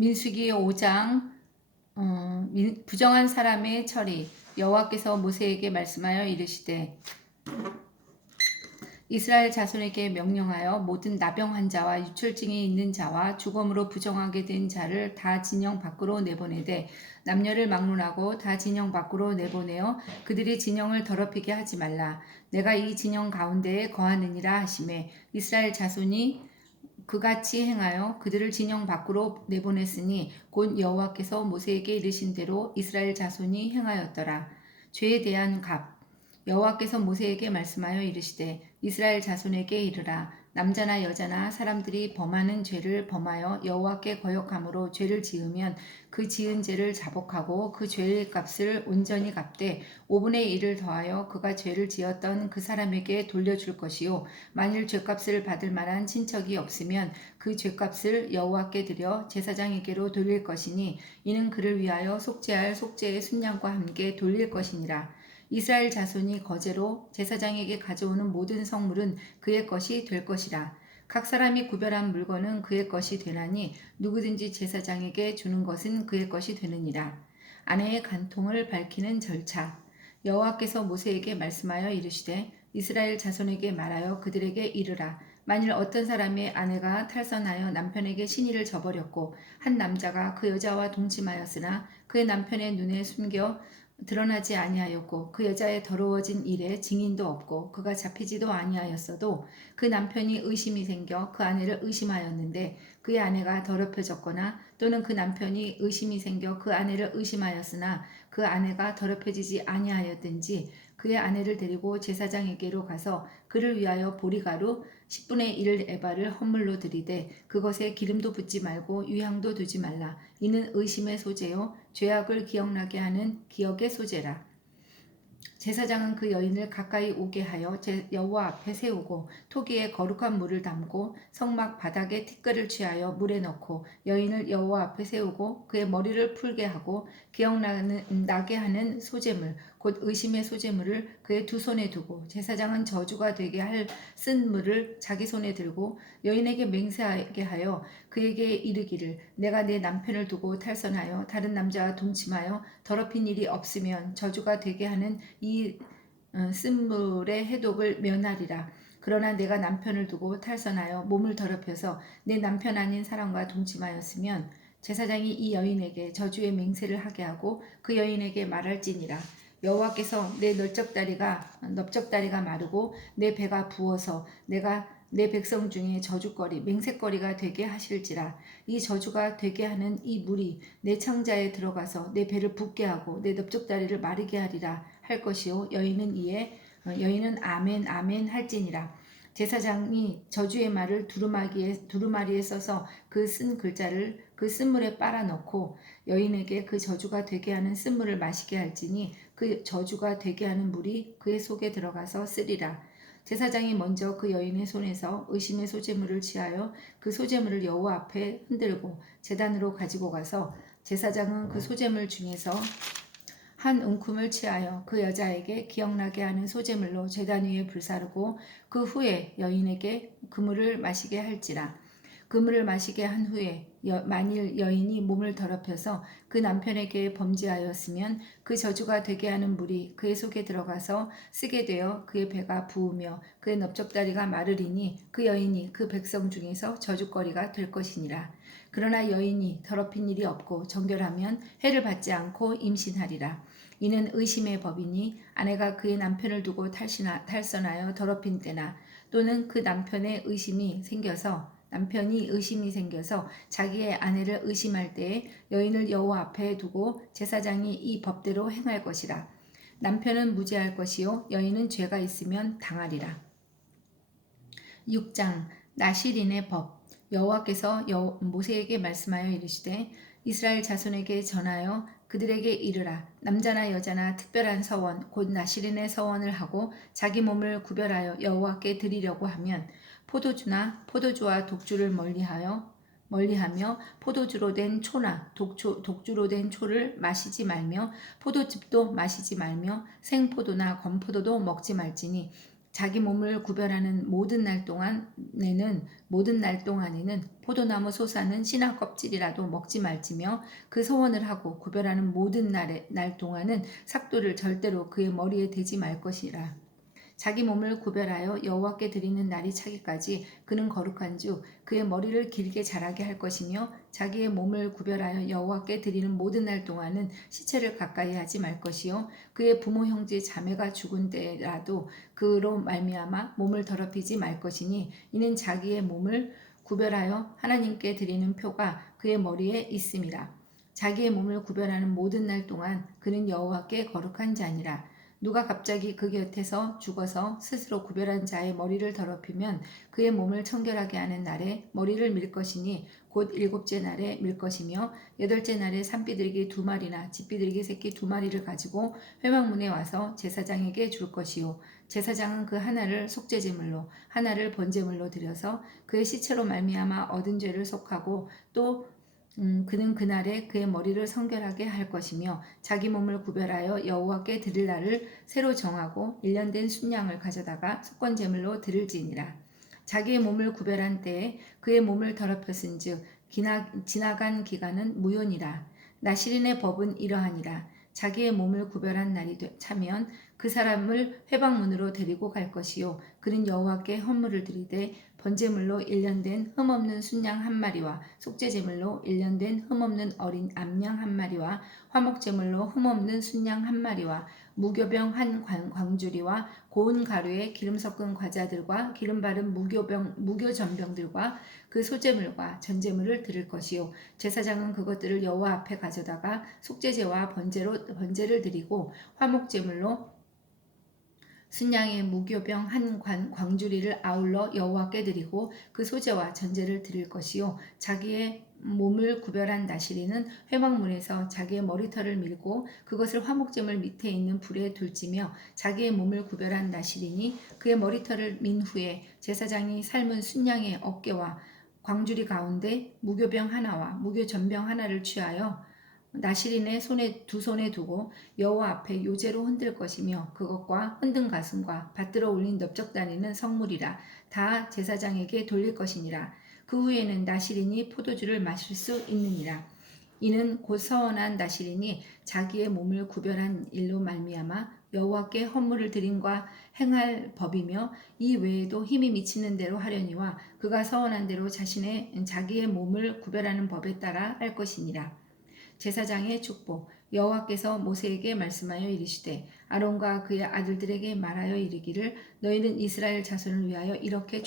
민수기 5장 부정한 사람의 처리. 여호와께서 모세에게 말씀하여 이르시되 이스라엘 자손에게 명령하여 모든 나병 환자와 유출증이 있는 자와 죽음으로 부정하게 된 자를 다 진영 밖으로 내보내되 남녀를 막론하고 다 진영 밖으로 내보내어 그들이 진영을 더럽히게 하지 말라. 내가 이 진영 가운데에 거하느니라 하시매 이스라엘 자손이 그같이 행하여 그들을 진영 밖으로 내보냈으니 곧 여호와께서 모세에게 이르신 대로 이스라엘 자손이 행하였더라. 죄에 대한 값. 여호와께서 모세에게 말씀하여 이르시되 이스라엘 자손에게 이르라. 남자나 여자나 사람들이 범하는 죄를 범하여 여호와께 거역함으로 죄를 지으면 그 지은 죄를 자복하고 그 죄의 값을 온전히 갚되 5분의 1을 더하여 그가 죄를 지었던 그 사람에게 돌려줄 것이요 만일 죄값을 받을 만한 친척이 없으면 그 죄값을 여호와께 드려 제사장에게로 돌릴 것이니 이는 그를 위하여 속죄할 속죄의 순양과 함께 돌릴 것이니라. 이스라엘 자손이 거제로 제사장에게 가져오는 모든 성물은 그의 것이 될 것이라. 각 사람이 구별한 물건은 그의 것이 되나니 누구든지 제사장에게 주는 것은 그의 것이 되느니라. 아내의 간통을 밝히는 절차. 여호와께서 모세에게 말씀하여 이르시되 이스라엘 자손에게 말하여 그들에게 이르라. 만일 어떤 사람의 아내가 탈선하여 남편에게 신의를 저버렸고 한 남자가 그 여자와 동침하였으나 그의 남편의 눈에 숨겨 드러나지 아니하였고 그 여자의 더러워진 일에 증인도 없고 그가 잡히지도 아니하였어도 그 남편이 의심이 생겨 그 아내를 의심하였는데 그의 아내가 더럽혀졌거나 또는 그 남편이 의심이 생겨 그 아내를 의심하였으나 그 아내가 더럽혀지지 아니하였든지 그의 아내를 데리고 제사장에게로 가서 그를 위하여 보리가루 10분의 1 에바를 헌물로 드리되 그것에 기름도 붓지 말고 유향도 두지 말라. 이는 의심의 소재요 죄악을 기억나게 하는 기억의 소재라. 제사장은 그 여인을 가까이 오게 하여 여호와 앞에 세우고 토기에 거룩한 물을 담고 성막 바닥에 티끌을 취하여 물에 넣고 여인을 여호와 앞에 세우고 그의 머리를 풀게 하고 기억나게 하는 소재물 곧 의심의 소재물을 그의 두 손에 두고 제사장은 저주가 되게 할 쓴 물을 자기 손에 들고 여인에게 맹세하게 하여 그에게 이르기를 내가 내 남편을 두고 탈선하여 다른 남자와 동침하여 더럽힌 일이 없으면 저주가 되게 하는 이 쓴물의 해독을 면하리라. 그러나 내가 남편을 두고 탈선하여 몸을 더럽혀서 내 남편 아닌 사람과 동침하였으면 제사장이 이 여인에게 저주의 맹세를 하게 하고 그 여인에게 말할지니라. 여호와께서 내 넓적다리가 마르고 내 배가 부어서 내가 내 백성 중에 저주거리 맹세거리가 되게 하실지라. 이 저주가 되게 하는 이 물이 내 창자에 들어가서 내 배를 붓게 하고 내 넓적다리를 마르게 하리라 할 것이요 여인은 아멘 아멘 할지니라. 제사장이 저주의 말을 두루마리에 써서 그 쓴 글자를 그 쓴물에 빨아 넣고 여인에게 그 저주가 되게 하는 쓴물을 마시게 할지니 그 저주가 되게 하는 물이 그의 속에 들어가서 쓰리라. 제사장이 먼저 그 여인의 손에서 의심의 소재물을 취하여 그 소재물을 여호와 앞에 흔들고 제단으로 가지고 가서 제사장은 그 소재물 중에서 한 움큼을 취하여 그 여자에게 기억나게 하는 소재물로 제단 위에 불사르고 그 후에 여인에게 그 물을 마시게 할지라. 그 물을 마시게 한 후에 만일 여인이 몸을 더럽혀서 그 남편에게 범죄하였으면 그 저주가 되게 하는 물이 그의 속에 들어가서 쓰게 되어 그의 배가 부으며 그의 넓적다리가 마르리니 그 여인이 그 백성 중에서 저주거리가 될 것이니라. 그러나 여인이 더럽힌 일이 없고 정결하면 해를 받지 않고 임신하리라. 이는 의심의 법이니 아내가 그의 남편을 두고 탈선하여 더럽힌 때나 또는 그 남편이 의심이 생겨서 자기의 아내를 의심할 때에 여인을 여호와 앞에 두고 제사장이 이 법대로 행할 것이라. 남편은 무죄할 것이요 여인은 죄가 있으면 당하리라. 6장 나실인의 법. 여호와께서 모세에게 말씀하여 이르시되 이스라엘 자손에게 전하여 그들에게 이르라. 남자나 여자나 특별한 서원 곧 나실인의 서원을 하고 자기 몸을 구별하여 여호와께 드리려고 하면 포도주와 독주를 멀리하며 포도주로 된 초나 독주로 된 초를 마시지 말며 포도즙도 마시지 말며 생포도나 건포도도 먹지 말지니 자기 몸을 구별하는 모든 날 동안에는 포도나무 솟아는 신화 껍질이라도 먹지 말지며 그 소원을 하고 구별하는 모든 날 동안은 삭도를 절대로 그의 머리에 대지 말 것이라. 자기 몸을 구별하여 여호와께 드리는 날이 차기까지 그는 거룩한즉 그의 머리를 길게 자라게 할 것이며 자기의 몸을 구별하여 여호와께 드리는 모든 날 동안은 시체를 가까이 하지 말 것이요 그의 부모 형제 자매가 죽은 때라도 그로 말미암아 몸을 더럽히지 말 것이니 이는 자기의 몸을 구별하여 하나님께 드리는 표가 그의 머리에 있음이라. 자기의 몸을 구별하는 모든 날 동안 그는 여호와께 거룩한 자니라. 누가 갑자기 그 곁에서 죽어서 스스로 구별한 자의 머리를 더럽히면 그의 몸을 청결하게 하는 날에 머리를 밀 것이니 곧 일곱째 날에 밀 것이며 여덟째 날에 산비둘기 2마리나 집비둘기 새끼 2마리를 가지고 회막문에 와서 제사장에게 줄 것이요 제사장은 그 하나를 속죄제물로 하나를 번제물로 드려서 그의 시체로 말미암아 얻은 죄를 속하고 또 그는 그날에 그의 머리를 성결하게 할 것이며 자기 몸을 구별하여 여호와께 드릴 날을 새로 정하고 1년 된 순양을 가져다가 속건제물로 드릴지니라. 자기의 몸을 구별한 때에 그의 몸을 더럽혔은즉 지나간 기간은 무효니라. 나시린의 법은 이러하니라. 자기의 몸을 구별한 날이 차면 그 사람을 회방문으로 데리고 갈 것이요 그는 여호와께 헌물을 드리되 번제물로 1년 된 흠없는 순양 1마리와 속죄제물로 1년 된 흠없는 어린 암양 1마리와 화목제물로 흠없는 순양 1마리와 무교병 한 광주리와 고운 가루에 기름 섞은 과자들과 기름 바른 무교전병들과 그 소제물과 전제물을 드릴 것이요 제사장은 그것들을 여호와 앞에 가져다가 속죄제와 번제를 드리고 화목제물로 순양의 무교병 한 광주리를 아울러 여호와께 드리고 그 소제와 전제를 드릴 것이요 자기의 몸을 구별한 나시리는 회막문에서 자기의 머리털을 밀고 그것을 화목제물 밑에 있는 불에 둘지며 자기의 몸을 구별한 나시리니 그의 머리털을 민 후에 제사장이 삶은 순양의 어깨와 광주리 가운데 무교병 하나와 무교전병 하나를 취하여 나시린의 두 손에 두고 여호와 앞에 요제로 흔들 것이며 그것과 흔든 가슴과 받들어 올린 넓적다리는 성물이라 다 제사장에게 돌릴 것이니라. 그 후에는 나시린이 포도주를 마실 수 있느니라. 이는 곧 서원한 나시린이 자기의 몸을 구별한 일로 말미암아 여호와께 헌물을 드림과 행할 법이며 이 외에도 힘이 미치는 대로 하려니와 그가 서원한 대로 자기의 몸을 구별하는 법에 따라 할 것이니라. 제사장의 축복 여호와께서 모세에게 말씀하여 이르시되 아론과 그의 아들들에게 말하여 이르기를 너희는 이스라엘 자손을 위하여 이렇게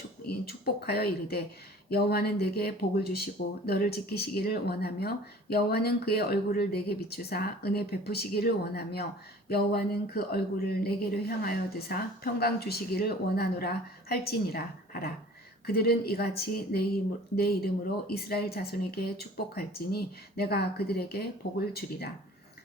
축복하여 이르되 여호와는 내게 복을 주시고 너를 지키시기를 원하며 여호와는 그의 얼굴을 내게 비추사 은혜 베푸시기를 원하며 여호와는 그 얼굴을 내게로 향하여 드사 평강 주시기를 원하노라 할지니라 하라. 그들은 이같이 내 이름으로 이스라엘 자손에게 축복할지니 내가 그들에게 복을 주리라.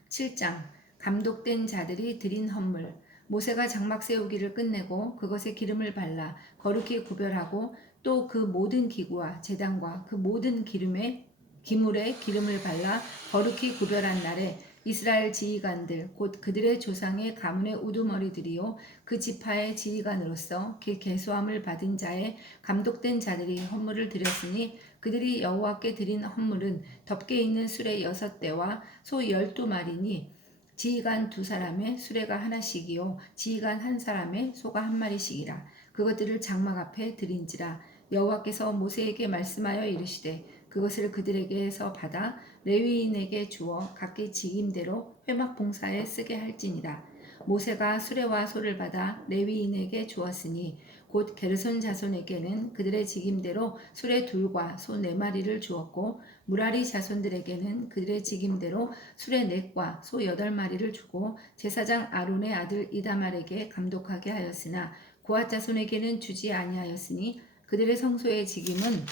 7장 감독된 자들이 드린 헌물 모세가 장막 세우기를 끝내고 그것에 기름을 발라 거룩히 구별하고 또 그 모든 기구와 제단과 그 모든 기물에 기름을 발라 거룩히 구별한 날에 이스라엘 지휘관들 곧 그들의 조상의 가문의 우두머리들이요 그 지파의 지휘관으로서 그 계수함을 받은 자의 감독된 자들이 헌물을 드렸으니 그들이 여호와께 드린 헌물은 덮개 있는 수레 6대와 소 12마리니 지휘관 2사람의 수레가 하나씩이요 지휘관 1사람의 소가 1마리씩이라. 그것들을 장막 앞에 드린지라. 여호와께서 모세에게 말씀하여 이르시되 그것을 그들에게서 받아 레위인에게 주어 각기 직임대로 회막 봉사에 쓰게 할지니라. 모세가 수레와 소를 받아 레위인에게 주었으니 곧 게르손 자손에게는 그들의 직임대로 수레 2과 소 4마리를 주었고 무라리 자손들에게는 그들의 직임대로 수레 4과 소 8마리를 주고 제사장 아론의 아들 이다말에게 감독하게 하였으나 고앗 자손에게는 주지 아니하였으니 그들의 성소의 직임은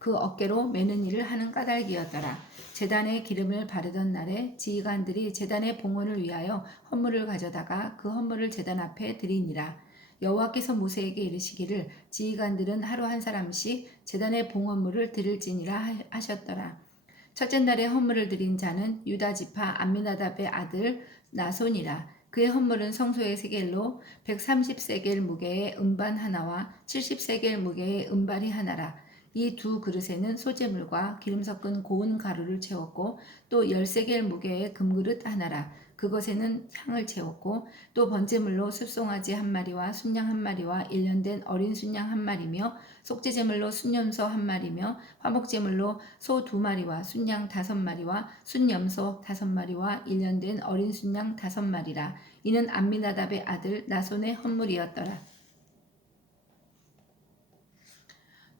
그 어깨로 매는 일을 하는 까닭이었더라. 제단에 기름을 바르던 날에 지휘관들이 제단의 봉헌을 위하여 헌물을 가져다가 그 헌물을 제단 앞에 드리니라. 여호와께서 모세에게 이르시기를 지휘관들은 하루 한 사람씩 제단의 봉헌물을 드릴지니라 하셨더라. 첫째 날에 헌물을 드린 자는 유다 지파 암미나답의 아들 나손이라. 그의 헌물은 성소의 세겔로 130세겔 무게의 음반 하나와 70세겔 무게의 은발이 하나라. 이 두 그릇에는 소재물과 기름 섞은 고운 가루를 채웠고 또 10세겔 무게의 금그릇 하나라. 그것에는 향을 채웠고 또 번제물로 숫송아지 한 마리와 순양 한 마리와 일년된 어린 순양 한 마리며 속죄제물로 순염소 한 마리며 화목제물로 소 두 마리와 순양 다섯 마리와 순염소 다섯 마리와 일년된 어린 순양 다섯 마리라. 이는 암미나답의 아들 나손의 헌물이었더라.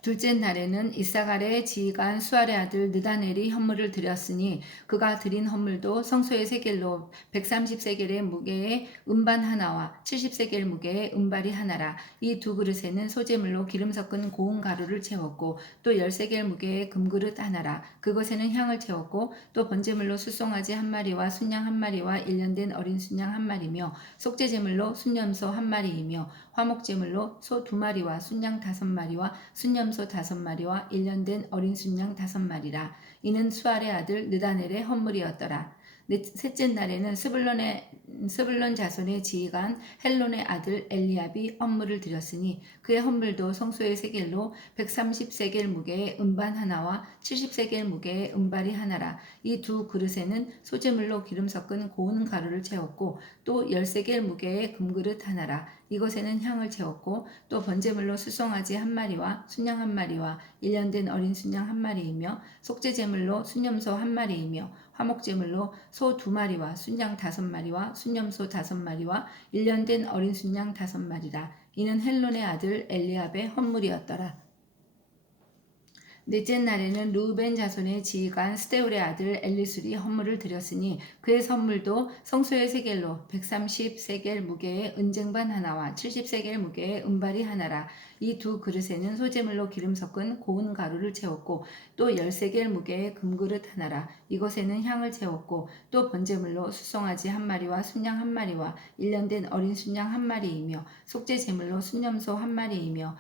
둘째 날에는 이사갈의 지휘관 수알의 아들 느다넬이 헌물을 드렸으니 그가 드린 헌물도 성소의 세겔로 130세겔의 무게의 음반 하나와 70세겔 무게의 은발이 하나라. 이 두 그릇에는 소재물로 기름 섞은 고운 가루를 채웠고 또 10세겔 무게의 금그릇 하나라. 그것에는 향을 채웠고 또 번제물로 숫송아지 한 마리와 순양 한 마리와 일년된 어린 순양 한 마리며 속죄제물로 순염소 한 마리이며 화목제물로 소 두 마리와 순양 다섯 마리와 순염소 다섯 마리와 일년된 어린 순양 다섯 마리라. 이는 수알의 아들 느다넬의 헌물이었더라. 셋째 날에는 스불론 자손의 지휘관 헬론의 아들 엘리압이 헌물을 드렸으니 그의 헌물도 성소의 세겔로 130세겔 무게의 음반 하나와 70세겔 무게의 은발이 하나라. 이 두 그릇에는 소재물로 기름 섞은 고운 가루를 채웠고 또 10세겔 무게의 금그릇 하나라. 이것에는 향을 채웠고 또 번제물로 숫송아지 한 마리와 순양 한 마리와 일년된 어린 순양 한 마리이며 속죄제물로 순염소 한 마리이며 화목제물로 소 두 마리와 순양 다섯 마리와 순염소 다섯 마리와 일년된 어린 순양 다섯 마리라. 이는 헬론의 아들 엘리압의 헌물이었더라. 넷째 날에는 르우벤 자손의 지휘관 스데울의 아들 엘리술이 헌물을 드렸으니 그의 선물도 성소의 세겔로 130세겔 무게의 은쟁반 하나와 70세겔 무게의 은발이 하나라. 이 두 그릇에는 소재물로 기름 섞은 고운 가루를 채웠고 또 10세겔 무게의 금그릇 하나라. 이것에는 향을 채웠고 또 번제물로 숫송아지 한 마리와 순양 한 마리와 일년된 어린 순양 한 마리이며 속죄제물로 순염소 한 마리이며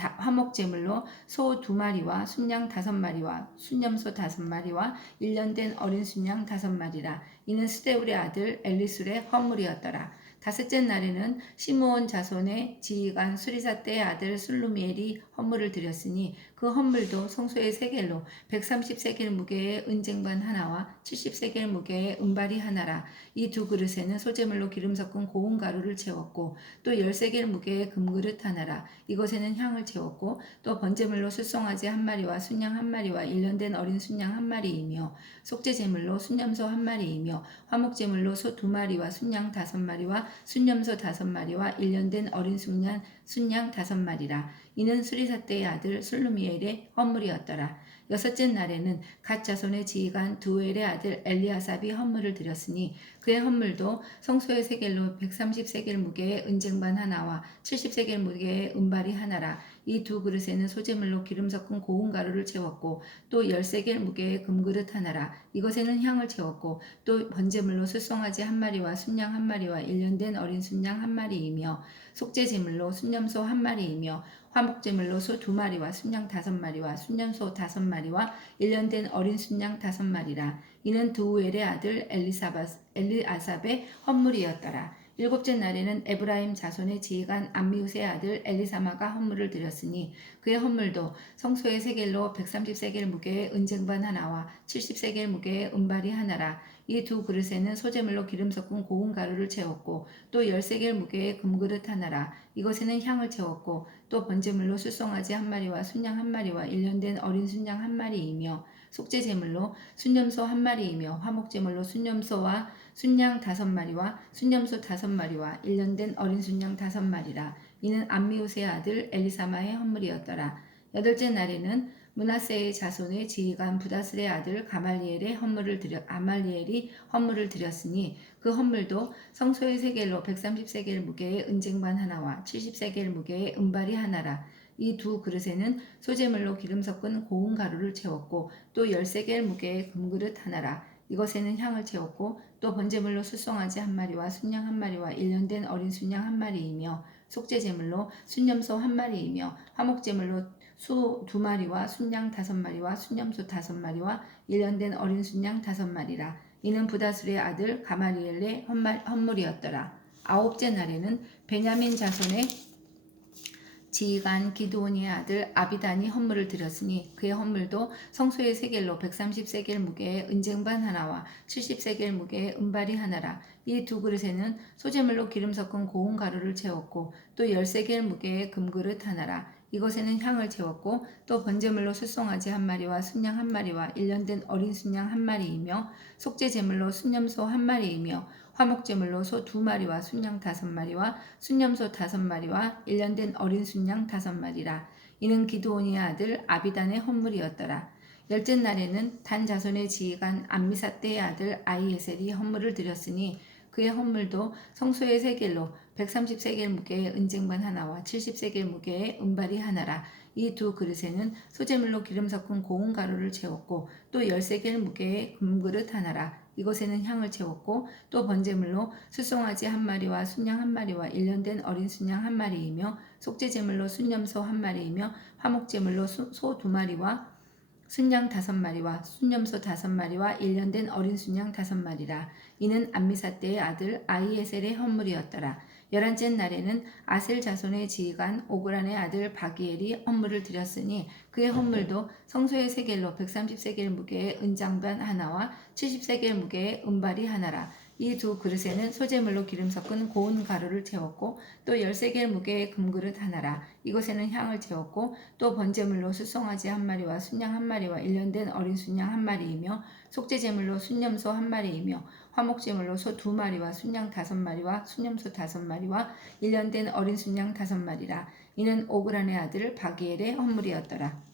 화목제물로 소 두 마리와 순양 다섯 마리와 순염소 다섯 마리와 일년된 어린 순양 다섯 마리라. 이는 스데울의 아들 엘리술의 헌물이었더라. 다섯째 날에는 시므온 자손의 지휘관 수리사 때의 아들 술루미엘이 헌물을 드렸으니 그 헌물도 성소의 세겔로 130세겔 무게의 은쟁반 하나와 70세겔 무게의 은발이 하나라. 이 두 그릇에는 소재물로 기름 섞은 고운 가루를 채웠고 또 10세겔 무게의 금그릇 하나라. 이것에는 향을 채웠고 또 번제물로 숫송아지 한 마리와 순양 한 마리와 일년된 어린 순양 한 마리이며 속죄제물로 순염소 한 마리이며 화목제물로 소 두 마리와 순양 다섯 마리와 순염소 다섯 마리와 일년된 어린 순양 다섯 마리라. 이는 수리사 때의 아들 술루미엘의 헌물이었더라. 여섯째 날에는 갓 자손의 지휘관 두엘의 아들 엘리아삽이 헌물을 드렸으니 그의 헌물도 성소의 세겔로 130세겔 무게의 은쟁반 하나와 70세겔 무게의 은발이 하나라. 이 두 그릇에는 소재물로 기름 섞은 고운 가루를 채웠고 또 10세겔 무게의 금그릇 하나라. 이것에는 향을 채웠고 또 번제물로 숫송아지 한 마리와 순양 한 마리와 일년된 어린 순양 한 마리이며 속죄제물로 순염소 한 마리이며 화목제물로 소 두 마리와 순양 다섯 마리와 순염소 다섯 마리와 일년된 어린 순양 다섯 마리라. 이는 두우엘의 아들 엘리아삽의 헌물이었더라. 일곱째 날에는 에브라임 자손의 지휘관 암미우스의 아들 엘리사마가 헌물을 드렸으니 그의 헌물도 성소의 세겔로 130세겔 무게의 은쟁반 하나와 70세겔 무게의 은발이 하나라. 이 두 그릇에는 소재물로 기름 섞은 고운 가루를 채웠고 또 10세겔 무게의 금그릇 하나라. 이것에는 향을 채웠고 또 번제물로 숫송아지 한 마리와 순양 한 마리와 일년된 어린 순양 한 마리이며 속죄제물로 순염소 한 마리이며 화목제물로 순염소와 순양 다섯 마리와 순염소 다섯 마리와 일년된 어린 순양 다섯 마리라. 이는 암미우스의 아들 엘리사마의 헌물이었더라. 여덟째 날에는 므낫세의 자손의 지휘관 부다슬의 아들 아말리엘이 헌물을 드렸으니 그 헌물도 성소의 세겔로 130세겔 무게의 은쟁반 하나와 70세겔 무게의 은발이 하나라. 이 두 그릇에는 소재물로 기름 섞은 고운 가루를 채웠고 또 10세겔 무게의 금그릇 하나라. 이것에는 향을 채웠고 또 번제물로 숫송아지 한 마리와 순양 한 마리와 일년된 어린 순양 한 마리이며 속죄제물로 순염소 한 마리이며 화목제물로 소 두 마리와 순양 다섯 마리와 순염소 다섯 마리와 일년된 어린 순양 다섯 마리라. 이는 부다술의 아들 가마리엘의 헌물이었더라. 아홉째 날에는 베냐민 자손의 지휘관 기드온의 아들 아비단이 헌물을 드렸으니 그의 헌물도 성소의 세겔로 130세겔 무게의 은쟁반 하나와 70세겔 무게의 은발이 하나라. 이 두 그릇에는 소재물로 기름 섞은 고운 가루를 채웠고 또 10세겔 무게의 금그릇 하나라. 이것에는 향을 채웠고 또 번제물로 숫송아지 한 마리와 순양 한 마리와 일년된 어린 순양 한 마리이며 속죄 제물로 순염소 한 마리이며 화목제물로 소 2마리와 순양 5마리와 순염소 5마리와 일년된 어린 순양 5마리라. 이는 기드온의 아들 아비단의 헌물이었더라. 열째 날에는 단 자손의 지휘관 암미사떼의 아들 아이에셀이 헌물을 드렸으니 그의 헌물도 성소의 세겔로 130세겔 무게의 은쟁반 하나와 70세겔 무게의 은발이 하나라. 이 두 그릇에는 소재물로 기름 섞은 고운 가루를 채웠고 또 10세겔 무게의 금그릇 하나라. 이것에는 향을 채웠고 또 번제물로 숫송아지 한 마리와 순양 한 마리와 일년된 어린 순양 한 마리이며 속죄제물로 순염소 한 마리이며 화목제물로 소 2마리와 순양 5마리와 순염소 5마리와 일년된 어린 순양 5마리라. 이는 암미사떼의 아들 아이에셀의 헌물이었더라. 11째 날에는 아셀 자손의 지휘관 오그란의 아들 바기엘이 헌물을 드렸으니 그의 헌물도 성소의 세겔로 130세겔 무게의 은장반 하나와 70세겔 무게의 은발이 하나라. 이 두 그릇에는 소재물로 기름 섞은 고운 가루를 채웠고 또 10세겔 무게의 금그릇 하나라. 이것에는 향을 채웠고 또 번제물로 숫송아지 한 마리와 순양 한 마리와 일년된 어린 순양 한 마리이며 속죄제물로 순염소 한 마리이며 화목제물로 소 2마리와 순양 5마리와 순염소 5마리와 일년된 어린 순양 5마리라. 이는 오그란의 아들 바기엘의 헌물이었더라.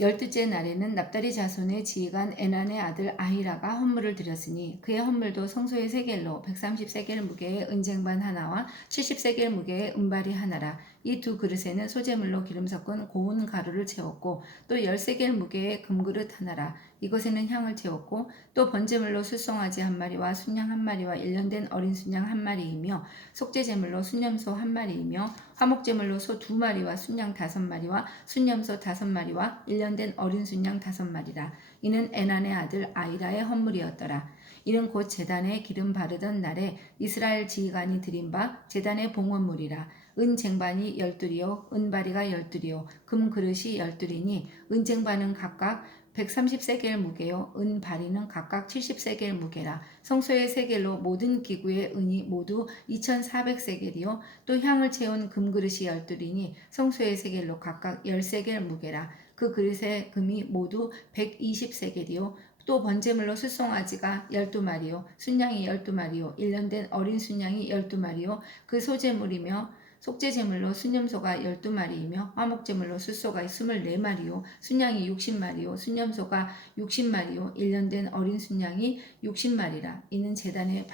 열두째 날에는 납달리 자손의 지휘관 에난의 아들 아히라가 헌물을 드렸으니 그의 헌물도 성소의 세겔로 130세겔 무게의 은쟁반 하나와 70세겔 무게의 은발이 하나라. 이 두 그릇에는 소재물로 기름 섞은 고운 가루를 채웠고 또 10세겔 무게의 금그릇 하나라. 이것에는 향을 채웠고 또 번제물로 숫송아지 한 마리와 순양 한 마리와 일년된 어린 순양 한 마리이며 속죄제물로 순염소 한 마리이며 화목제물로 소 2마리와 순양 5마리와 순염소 5마리와 일년된 어린 순양 5마리라. 이는 에난의 아들 아이라의 헌물이었더라. 이는 곧 제단에 기름 바르던 날에 이스라엘 지휘관이 드린 바 제단의 봉헌물이라. 은 쟁반이 12이요 은바리가 12이요 금그릇이 12이니 은쟁반은 각각 130세겔 무게요 은바리는 각각 70세겔 무게라. 성소의 세겔로 모든 기구의 은이 모두 2400세겔이요 또 향을 채운 금그릇이 12이니 성소의 세겔로 각각 10세겔 무게라. 그 그릇의 금이 모두 120세겔이요 또 번제물로 숫송아지가 12마리요 순양이 12마리요 일년된 어린 순양이 12마리요 그 소제물이며 속죄제물로 순염소가 12마리이며 화목제물로 숫소가 24마리요 순양이 60마리요 순염소가 60마리요 일년된 어린 순양이 60마리라. 이는 제단에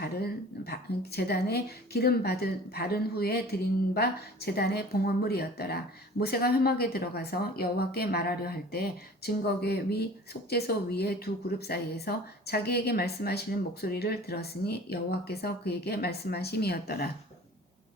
기름 바른 후에 드린 바 제단의 봉헌물이었더라. 모세가 회막에 들어가서 여호와께 말하려 할 때 증거궤 위 속죄소 위의 두 그룹 사이에서 자기에게 말씀하시는 목소리를 들었으니 여호와께서 그에게 말씀하심이었더라.